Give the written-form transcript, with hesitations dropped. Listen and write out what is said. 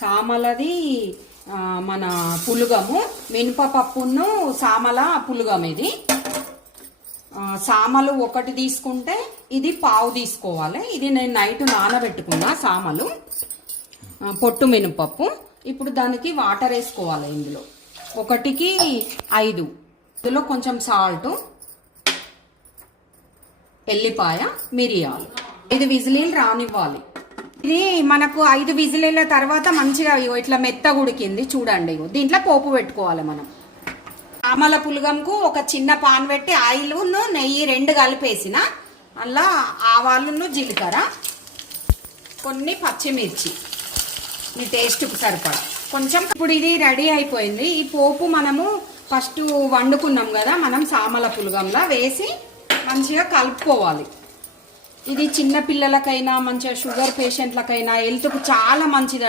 సామలది మన పులుగము, మినపపప్పును సామల పులుగం. ఇది సామలు ఒకటి తీసుకుంటే ఇది పావు తీసుకోవాలి. ఇది నేను నైట్ నానబెట్టుకున్నా సామలు, పొట్టు మినపప్పు. ఇప్పుడు దానికి వాటర్ వేసుకోవాలి. ఇందులో 1కి 5, ఇందులో కొంచెం సాల్ట్, ఎల్లిపాయ, మిరియాలు. 5 విజిలీలు రానివ్వాలి. ఇది మనకు 5 విజిలీల తర్వాత మంచిగా ఇట్లా మెత్తగా ఉడికింది చూడండి. దీంట్లో పోపు పెట్టుకోవాలి మనం. సామల పులగంకు ఒక చిన్న పాన్ పెట్టి ఆయిల్ను నెయ్యి 2 కలిపేసిన, అలా ఆవాలును జీలకర్ర, కొన్ని పచ్చిమిర్చి మీ టేస్ట్కు సరిపడా కొంచెం. ఇప్పుడు ఇది రెడీ అయిపోయింది. ఈ పోపు మనము ఫస్ట్ వండుకున్నాం కదా మనం సామల పులగంలా వేసి మంచిగా కలుపుకోవాలి. ఇది చిన్న పిల్లలకైనా మంచిగా షుగర్ పేషెంట్లకైనా హెల్త్కు చాలా మంచిది.